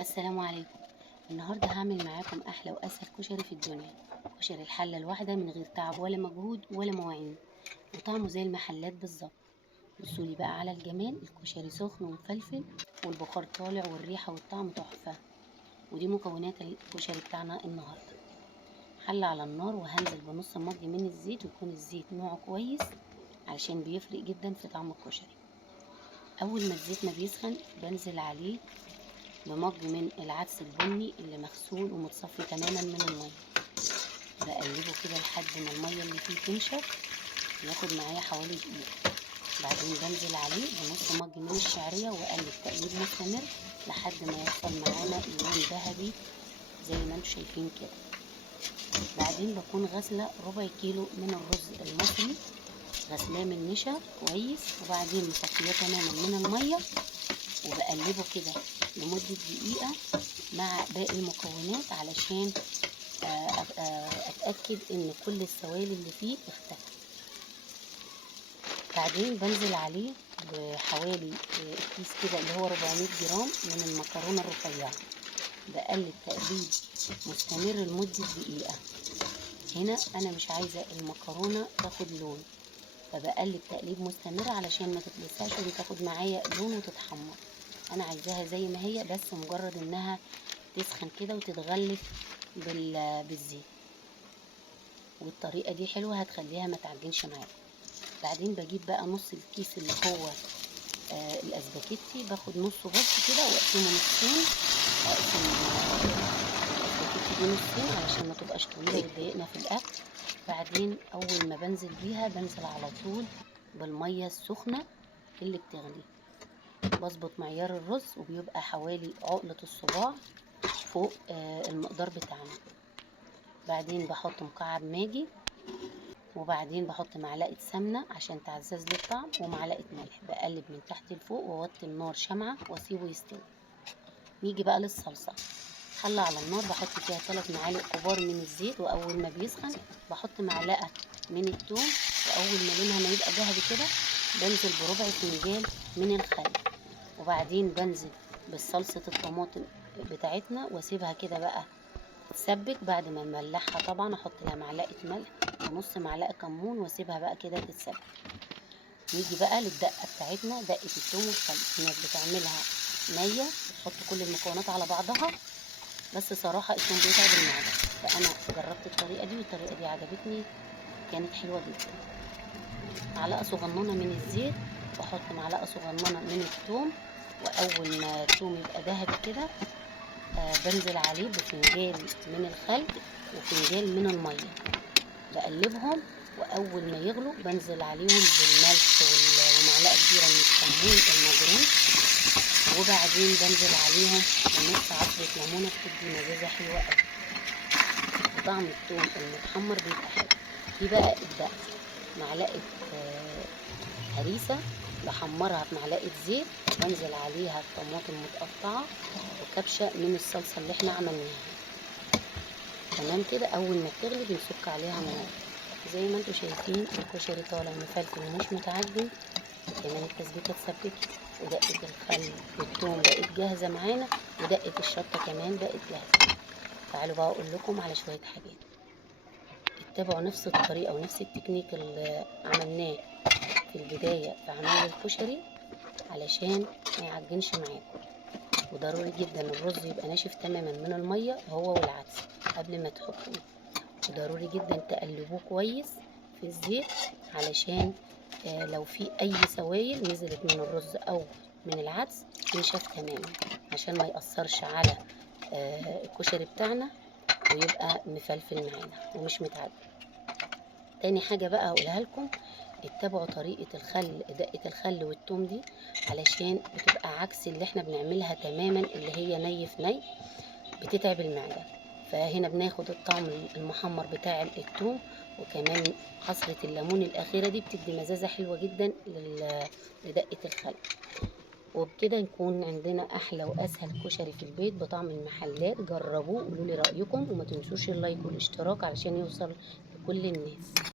السلام عليكم. النهارده هعمل معاكم احلى واسهل كشري في الدنيا. كشري الحله الواحده من غير تعب ولا مجهود ولا مواعين، وطعمه زي المحلات بالظبط. بصولي بقى على الجمال، الكشري سخن ومفلفل والبخار طالع والريحه والطعم تحفه. ودي مكونات الكشري بتاعنا النهارده. حله على النار وهنزل بنص مج من الزيت، ويكون الزيت نوعه كويس علشان بيفرق جدا في طعم الكشري. اول ما الزيت ما بيسخن بنزل عليه بمج من العدس البني اللي مغسول ومتصفي تماما من الميه. بقلبه كده لحد ما الميه اللي فيه تنشف، ياخد معايا حوالي دقيقه. بعدين بنزل عليه بنص مج من الشعريه واقلب تقليب مستمر لحد ما يوصل معانا لون ذهبي زي ما انتم شايفين كده. بعدين بكون غاسله ربع كيلو من الرز المصري، غسلاه من نشا كويس، وبعدين مصفياه تماما من الميه، وبقلبه كده لمدة دقيقة مع باقي المكونات علشان اتأكد ان كل السوائل اللي فيه اختفت. بعدين بنزل عليه بحوالي كيس كده اللي هو 400 جرام من المكرونة الرفيعة. بقلب تقليب مستمر لمدة دقيقة. هنا انا مش عايزة المكرونة تاخد لون، فبقلب تقليب مستمر علشان ما تتلسعش وتاخد معايا لون وتتحمر. انا عايزاها زي ما هي، بس مجرد انها تسخن كده وتتغلف بالزيت، والطريقه دي حلوه هتخليها ما تعجنش معاكم. بعدين بجيب بقى نص الكيس اللي هو الاسباجيتي، باخد نصه بس كده واقسمه نصين. اقسم الاسباجيتي دي نصين علشان ما تبقاش طويله وتضايقنا في الاكل. بعدين اول ما بنزل بيها بنزل على طول بالميه السخنه اللي بتغلي. بظبط معيار الرز وبيبقى حوالي عقلة الصباع فوق المقدار بتاعنا. بعدين بحط مكعب ماجي، وبعدين بحط معلقة سمنة عشان تعزز لي الطعم ومعلقة ملح. بقلب من تحت لفوق واوطي النار شمعة واسيبه يستوي. نيجي بقى للصلصة. حلة على النار بحط فيها 3 معالق كبار من الزيت، واول ما بيسخن بحط معلقة من الثوم، واول ما لونها ما يبقى ذهبي كده بنزل بربع فنجان من الخل. وبعدين بنزل بالصلصة الطماطم بتاعتنا واسيبها كده بقى تتسبك. بعد ما نملحها طبعا احط لها معلقة ملح ونص معلقة كمون واسيبها بقى كده تتسبك. نيجي بقى للدقة بتاعتنا، دقة الثوم والخل. في ناس بتعملها نية وتحط كل المكونات على بعضها، بس صراحة الثوم بيتعب المعدة، فانا جربت الطريقة دي والطريقة دي عجبتني، كانت حلوة جدا. معلقة صغننة من الزيت، واحط معلقة صغننة من الثوم، واول ما الثوم يبقى ذهبي كده بنزل عليه بفنجان من الخل وفنجان من الميه. بقلبهم، واول ما يغلوا بنزل عليهم بالملح ومعلقه كبيره من الكمون المجروش. وبعدين بنزل عليهم بنص عصره ليمونه بتدي مزازه حلوه قوي، وطعم الثوم المتحمر بيبقى حلو. دي بقى الدقه، معلقه هريسه بحمرها في معلقه زيت، بنزل عليها الطماطم متقطعه وكبشه من الصلصه اللي احنا عملناها. تمام كده. اول ما بتغلي بنسك عليها ميه. زي ما انتم شايفين الكشري طالع مفلفل ومش متعجن، كمان التسبيكه اتسبكت، ودقه الخل والثوم بقت جاهزه معانا، ودقه الشطه كمان بقت جاهزه. تعالوا بقى اقول لكم على شويه حاجات. اتبعوا نفس الطريقه ونفس التكنيك اللي عملناه في البدايه في عمل الكشري علشان ما يعجنش معاكم. وضروري جدا الرز يبقى ناشف تماما من الميه هو والعدس قبل ما تحطوه، وضروري جدا تقلبوه كويس في الزيت علشان لو في اي سوائل نزلت من الرز او من العدس ينشف تماما، عشان ما يأثرش على الكشري بتاعنا ويبقى مفلفل معانا ومش متعجن. تاني حاجة بقى هقولها لكم، اتبعوا طريقة دقة الخل والثوم دي علشان بتبقى عكس اللي احنا بنعملها تماما، اللي هي ني في ني بتتعب المعدة. فهنا بناخد الطعم المحمر بتاع الثوم، وكمان عصرة الليمون الأخيرة دي بتدي مزازة حلوة جدا لدقة الخل. وبكده نكون عندنا أحلى وأسهل كشري في البيت بطعم المحلات. جربوه وقولوا لي رأيكم، وما تنسوش اللايك والاشتراك علشان يوصل لكل الناس.